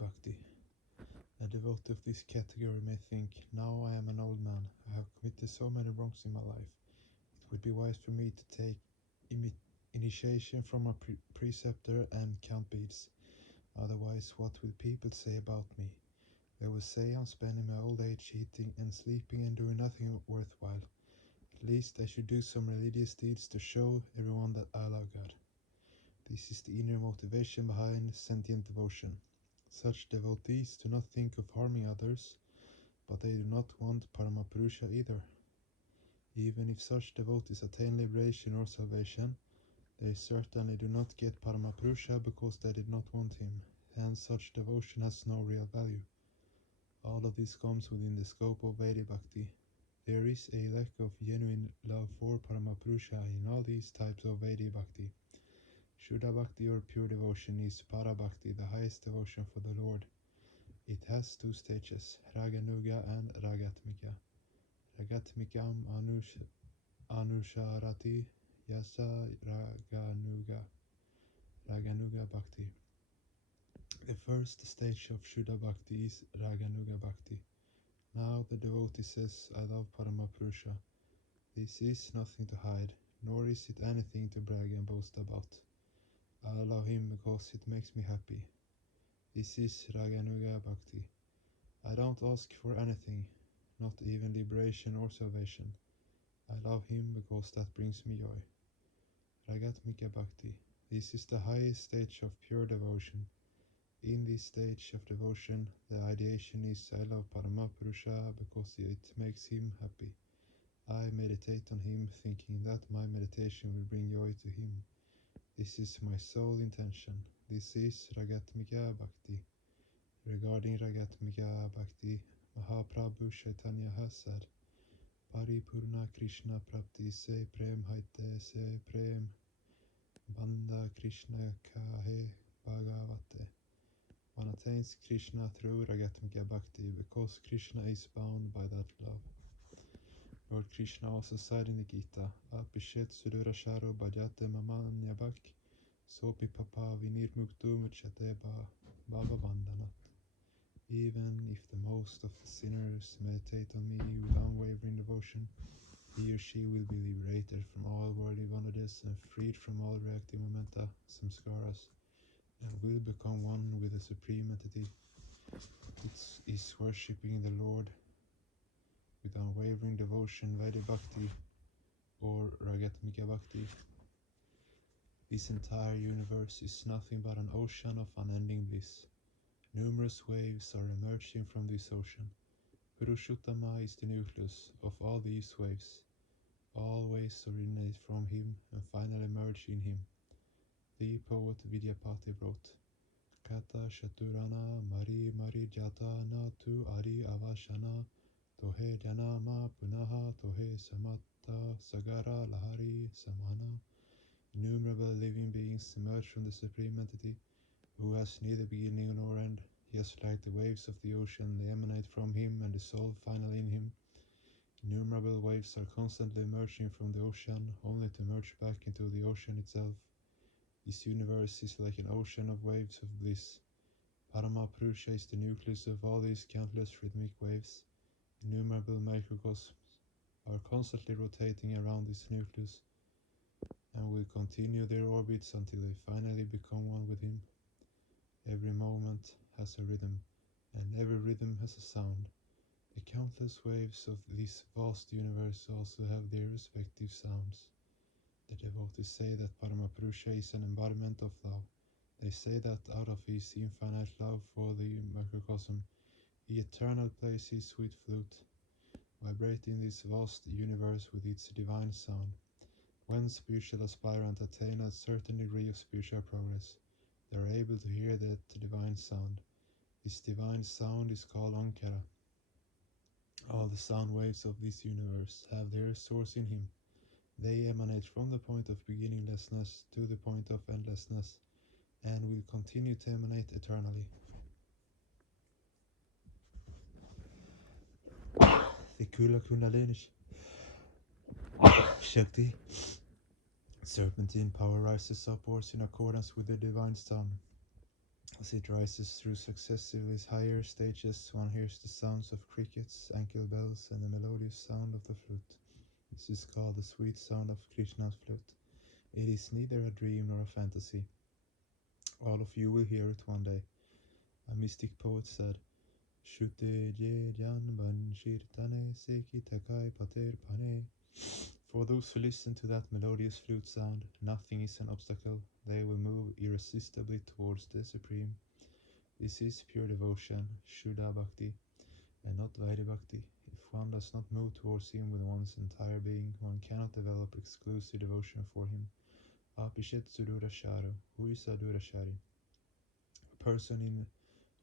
Bhakti. A devotee of this category may think, now I am an old man, I have committed so many wrongs in my life, it would be wise for me to take initiation from a preceptor and count beads. Otherwise, what will people say about me? They will say I'm spending my old age eating and sleeping and doing nothing worthwhile. At least I should do some religious deeds to show everyone that I love God. This is the inner motivation behind sentient devotion. Such devotees do not think of harming others, but they do not want Paramapurusha either. Even if such devotees attain liberation or salvation, they certainly do not get Paramapurusha because they did not want him, hence such devotion has no real value. All of this comes within the scope of Vedic Bhakti. There is a lack of genuine love for Paramapurusha in all these types of Vedic Bhakti. Shuddha Bhakti or pure devotion is Para Bhakti, the highest devotion for the Lord. It has two stages, Raganuga and Ragatmika. Ragatmikam Anusharati Yasa Raganuga Bhakti. The first stage of Shuddha Bhakti is Raganuga Bhakti. Now the devotee says, I love Paramapurusha. This is nothing to hide, nor is it anything to brag and boast about. I love him because it makes me happy. This is Raganuga Bhakti. I don't ask for anything, not even liberation or salvation. I love him because that brings me joy. Ragatmika Bhakti. This is the highest stage of pure devotion. In this stage of devotion, the ideation is I love Paramapurusha because it makes him happy. I meditate on him thinking that my meditation will bring joy to him. This is my sole intention. This is Ragatmika Bhakti. Regarding Ragatmika Bhakti, Mahaprabhu Chaitanya has said, Paripurna Krishna Prapti se prem haite se prem Banda Krishna kahe bhagavate. One attains Krishna through Ragatmika Bhakti because Krishna is bound by that love. Lord Krishna also said in the Gita, Apishet Sudurasharo Bhajate Mamanyabhak Sopi Papa Vinirmuktu Muchate Bhava Bandhanat. Even if the most of the sinners meditate on me with unwavering devotion, he or she will be liberated from all worldly bondages and freed from all reactive momenta, samskaras, and will become one with the Supreme Entity. It is worshipping the Lord with unwavering devotion, Vedic Bhakti or Ragatmika Bhakti. This entire universe is nothing but an ocean of unending bliss. Numerous waves are emerging from this ocean. Purushottama is the nucleus of all these waves. All waves originate from him and finally merge in him. The poet Vidyapati wrote, Kata Shaturana Mari Mari Jata Na Tu Ari Avashana Tohe Janama Punaha Tohe Samatta Sagara Lahari Samana. Innumerable living beings emerge from the Supreme Entity, who has neither beginning nor end. Just like the waves of the ocean, they emanate from him and dissolve finally in him. Innumerable waves are constantly emerging from the ocean, only to merge back into the ocean itself. This universe is like an ocean of waves of bliss. Paramapurusha is the nucleus of all these countless rhythmic waves. Innumerable microcosms are constantly rotating around this nucleus and will continue their orbits until they finally become one with him. Every moment has a rhythm, and every rhythm has a sound. The countless waves of this vast universe also have their respective sounds. The devotees say that Paramapurusha is an embodiment of love. They say that out of his infinite love for the microcosm, he eternally plays his sweet flute, vibrating this vast universe with its divine sound. When spiritual aspirants attain a certain degree of spiritual progress, they are able to hear that divine sound. This divine sound is called Ankara. All the sound waves of this universe have their source in him. They emanate from the point of beginninglessness to the point of endlessness, and will continue to emanate eternally. The Kula Kundalini Shakti serpentine power rises upwards in accordance with the divine sound. As it rises through successively higher stages, one hears the sounds of crickets, ankle bells, and the melodious sound of the flute. This is called the sweet sound of Krishna's flute. It is neither a dream nor a fantasy. All of you will hear it one day. A mystic poet said, Shute je jan ban shirtane seki takai pater pane. For those who listen to that melodious flute sound, nothing is an obstacle. They will move irresistibly towards the Supreme. This is pure devotion, Shuddha Bhakti, and not Vaidhi Bhakti. If one does not move towards him with one's entire being, one cannot develop exclusive devotion for him. Apishet Sudurasharu. Who is a Durashari? A person in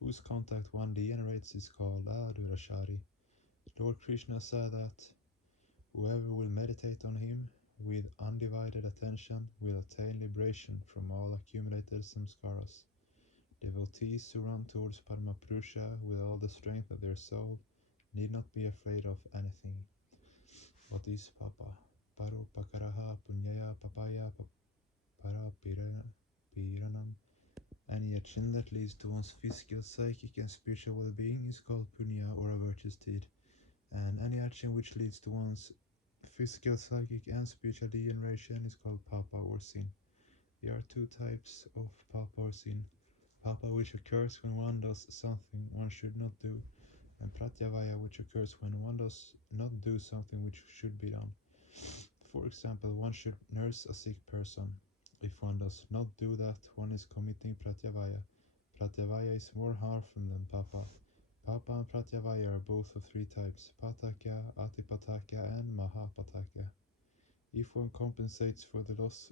whose contact one degenerates is called a Durashari. Lord Krishna said that whoever will meditate on him with undivided attention will attain liberation from all accumulated samskaras. Devotees who run towards Paramapurusha with all the strength of their soul need not be afraid of anything. What is Papa? Paro Pakaraha Punyaya Papaya Para Piranam. Any action that leads to one's physical, psychic, and spiritual well-being is called punya or a virtuous deed, and any action which leads to one's physical, psychic, and spiritual degeneration is called papa or sin. There are two types of papa or sin. Papa, which occurs when one does something one should not do, and pratyavaya, which occurs when one does not do something which should be done. For example, one should nurse a sick person. If one does not do that, one is committing pratyavaya. Pratyavaya is more harmful than papa. Papa and pratyavaya are both of three types: pataka, atipataka, and mahapataka. If one compensates for the loss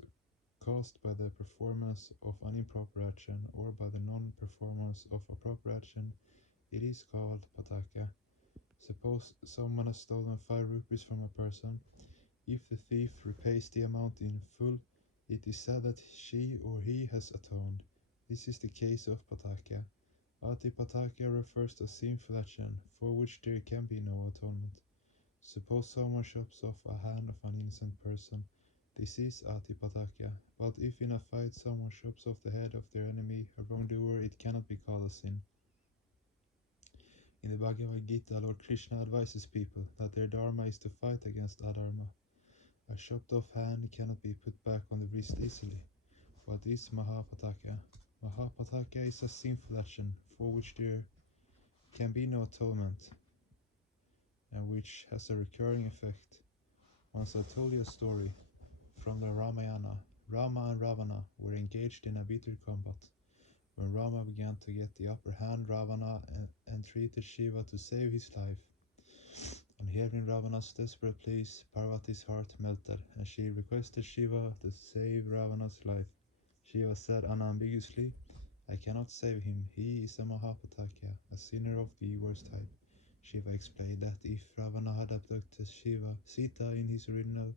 caused by the performance of an improper action or by the non-performance of a proper action, it is called pataka. Suppose someone has stolen 5 rupees from a person. If the thief repays the amount in full, it is said that she or he has atoned. This is the case of pataka. Atipataka refers to sinful action for which there can be no atonement. Suppose someone chops off a hand of an innocent person. This is atipataka. But if in a fight someone chops off the head of their enemy, a wrongdoer, it cannot be called a sin. In the Bhagavad Gita, Lord Krishna advises people that their dharma is to fight against adharma. A chopped off hand cannot be put back on the wrist easily. What is mahapataka? Mahapataka is a sinful action for which there can be no atonement and which has a recurring effect. Once I told you a story from the Ramayana. Rama and Ravana were engaged in a bitter combat. When Rama began to get the upper hand, Ravana entreated Shiva to save his life. On hearing Ravana's desperate pleas, Parvati's heart melted, and she requested Shiva to save Ravana's life. Shiva said unambiguously, I cannot save him, he is a Mahapataka, a sinner of the worst type. Shiva explained that if Ravana had abducted Sita in his original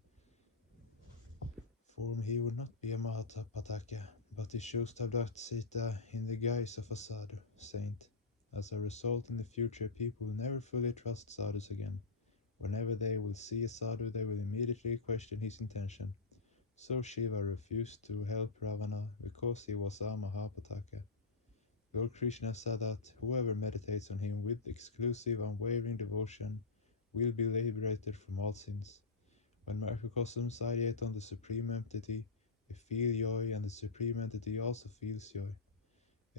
form, he would not be a Mahapataka, but he chose to abduct Sita in the guise of a sadhu, saint. As a result, in the future, people will never fully trust sadhus again. Whenever they will see a sadhu, they will immediately question his intention. So Shiva refused to help Ravana because he was a Mahapataka. Lord Krishna said that whoever meditates on him with exclusive unwavering devotion will be liberated from all sins. When microcosms ideate on the Supreme Entity, they feel joy, and the Supreme Entity also feels joy.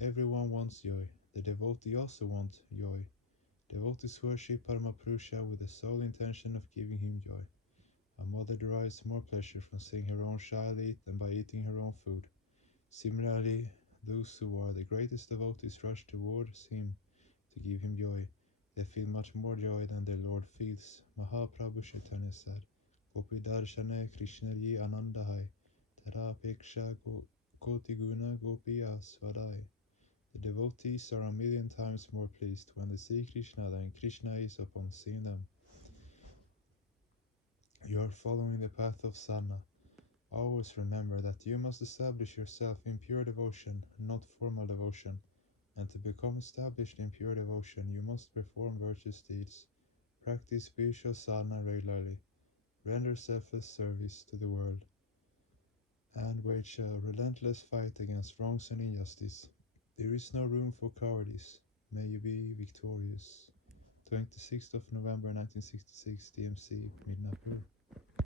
Everyone wants joy. The devotee also wants joy. Devotees worship Paramapurusha with the sole intention of giving him joy. A mother derives more pleasure from seeing her own child eat than by eating her own food. Similarly, those who are the greatest devotees rush towards him to give him joy. They feel much more joy than their Lord feels. Mahaprabhu Chaitanya said, Gopi Darshane Krishnari Anandahai Tarapeksha Koti Guna Gopi Svadhyaya. The devotees are 1,000,000 times more pleased when they see Krishna than Krishna is upon seeing them. You are following the path of sadhana. Always remember that you must establish yourself in pure devotion, not formal devotion, and to become established in pure devotion you must perform virtuous deeds, practice spiritual sadhana regularly, render selfless service to the world, and wage a relentless fight against wrongs and injustice. There is no room for cowardice. May you be victorious. 26th of November 1966, DMC, Midnapur.